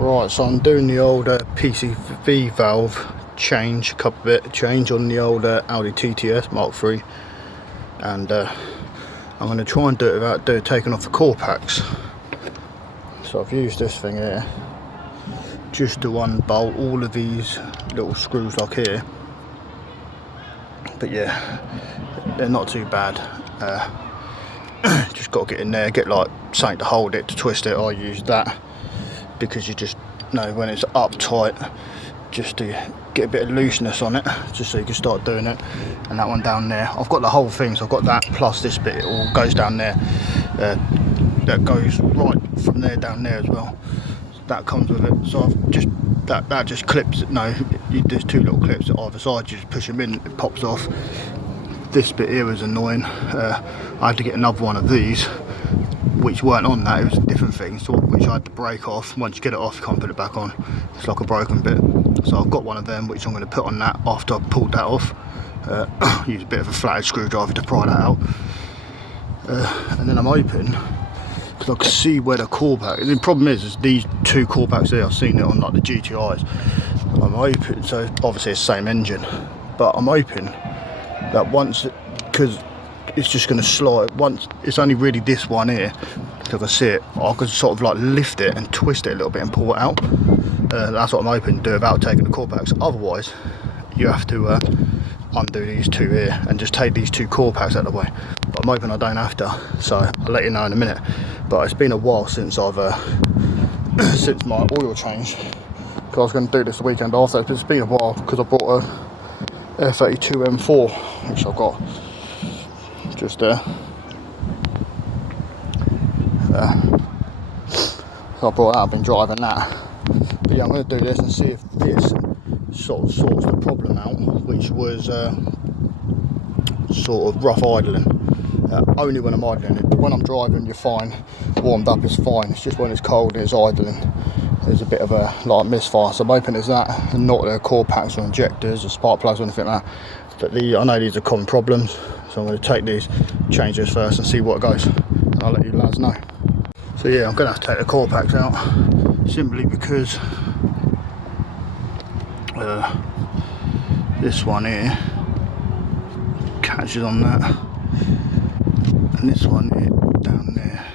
Right, so I'm doing the old PCV valve change, couple bit change on the old Audi TTS Mark 3, and I'm going to try and do it without taking off the core packs. So I've used this thing here just to unbolt all of these little screws like here, but yeah, they're not too bad. Just got to get in there, get like something to hold it, to twist it. I use that because you just know when it's up tight, just to get a bit of looseness on it, just so you can start doing it. And that one down there, I've got the whole thing, so I've got that plus this bit, it all goes down there, that goes right from there down there as well, so that comes with it. So I've just that just clips it. No, there's two little clips at either side, you just push them in, it pops off. This bit here was annoying. I had to get another one of these which weren't on that, it was a different thing, so which I had to break off. Once you get it off, you can't put it back on, it's like a broken bit. So I've got one of them which I'm going to put on that after I've pulled that off. Use a bit of a flathead screwdriver to pry that out, and then I'm hoping, because I can see where the core pack, the problem is these two core packs here, I've seen it on like the GTIs. I'm hoping, so obviously it's the same engine, but I'm hoping that once, because it's just going to slide, once it's only really this one here, because I see it, I can sort of like lift it and twist it a little bit and pull it out. That's what I'm hoping to do without taking the core packs. Otherwise you have to undo these two here and just take these two core packs out of the way, but I'm hoping I don't have to, so I'll let you know in a minute. But it's been a while since I've since my oil change, because I was going to do this the weekend after, but it's been a while because I bought a F82 M4 which I've got just there. So I brought that, I've been driving that. But yeah, I'm going to do this and see if this sort of sorts the problem out, which was sort of rough idling. Only when I'm idling. When I'm driving you're fine, warmed up is fine, it's just when it's cold and it's idling there's a bit of a like misfire. So I'm hoping it's that, and not the core packs or injectors or spark plugs or anything like that. But I know these are common problems, so I'm going to take these, change this first and see what goes, and I'll let you lads know. So yeah, I'm going to have to take the core packs out, simply because this one here catches on that, and this one here down there,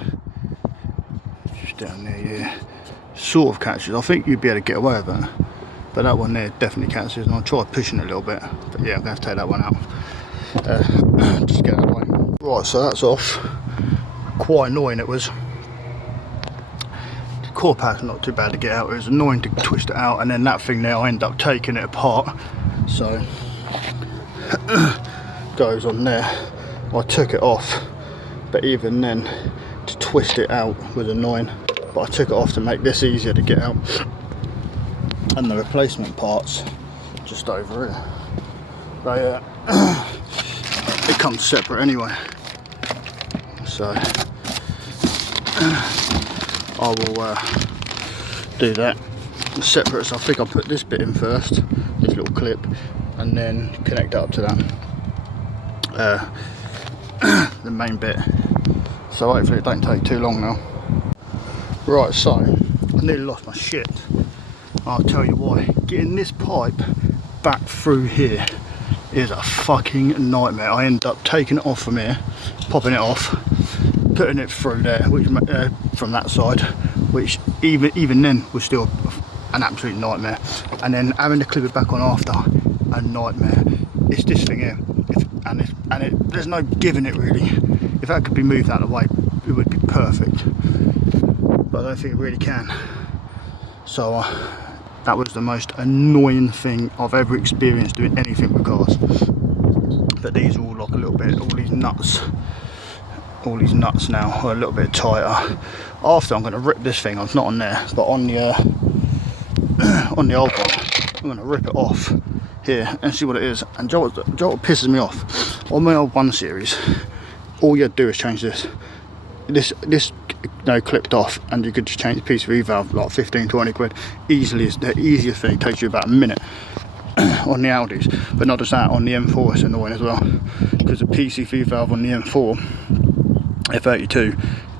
just down there, yeah, sort of catches. I think you'd be able to get away with it, but that one there definitely catches, and I'll try pushing it a little bit. But yeah, I'm going to have to take that one out, just get that away. Right, so that's off. Quite annoying it was. The core pack's not too bad to get out, it was annoying to twist it out, and then that thing there I end up taking it apart, so goes on there. I took it off, but even then to twist it out was annoying, but I took it off to make this easier to get out. And the replacement parts just over here, they it comes separate anyway, so I will do that separate. So I think I'll put this bit in first, this little clip, and then connect that up to that the main bit, so hopefully it don't take too long now. Right, so I nearly lost my shit. I'll tell you why. Getting this pipe back through here is a fucking nightmare. I end up taking it off from here, popping it off, putting it through there, which from that side, which even then was still an absolute nightmare, and then having to clip it back on after, a nightmare. It's this thing here, there's no giving it really. If that could be moved out of the way, it would be perfect, but I don't think it really can. So that was the most annoying thing I've ever experienced doing anything with cars. But these are all like a little bit, all these nuts now are a little bit tighter. After I'm going to rip this thing, it's not on there, but on the on the old one, I'm going to rip it off here and see what it is. And do you know what pisses me off? On my old 1 Series, all you had to do is change this clipped off, and you could just change the PCV valve like 15-20 quid easily. It's the easiest thing, it takes you about a minute on the Audis. But not just that, on the M4 it's annoying as well, because the PCV valve on the M4 F82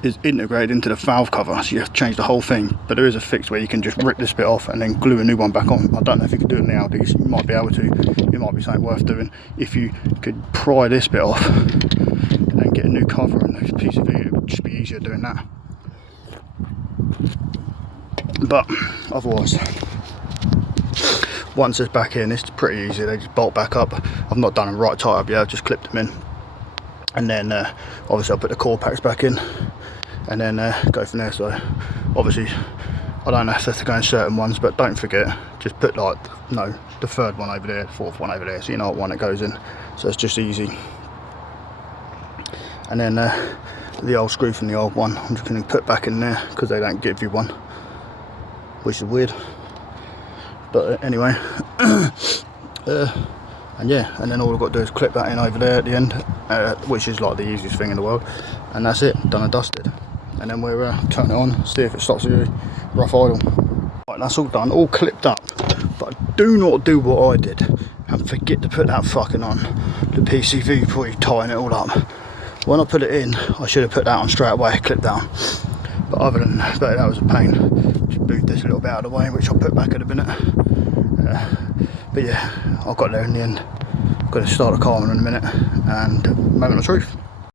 is integrated into the valve cover, so you have to change the whole thing. But there is a fix where you can just rip this bit off and then glue a new one back on. I don't know if you can do it in the Audis. You might be able to. It might be something worth doing. If you could pry this bit off and then get a new cover and a piece of it, it would just be easier doing that. But otherwise, once it's back in, it's pretty easy. They just bolt back up. I've not done them right tight up yet. I've just clipped them in, and then obviously I'll put the core packs back in, and then go from there. So obviously I don't have to go in certain ones, but don't forget, just put like the third one over there, the fourth one over there, so you know what one it goes in. So it's just easy. And then the old screw from the old one, I'm just going to put back in there because they don't give you one, which is weird. But anyway, and yeah, and then all I've got to do is clip that in over there at the end, which is like the easiest thing in the world, and that's it, done and dusted. And then we'll turn it on, see if it stops the rough idle. Right, that's all done, all clipped up. But do not do what I did and forget to put that fucking on the PCV before you tighten it all up. When I put it in, I should have put that on straight away, clipped down. But other than that, that was a pain. Just move this a little bit out of the way, which I'll put back in a minute. But yeah, I got there in the end. I'm going to start the car in a minute and moment of truth.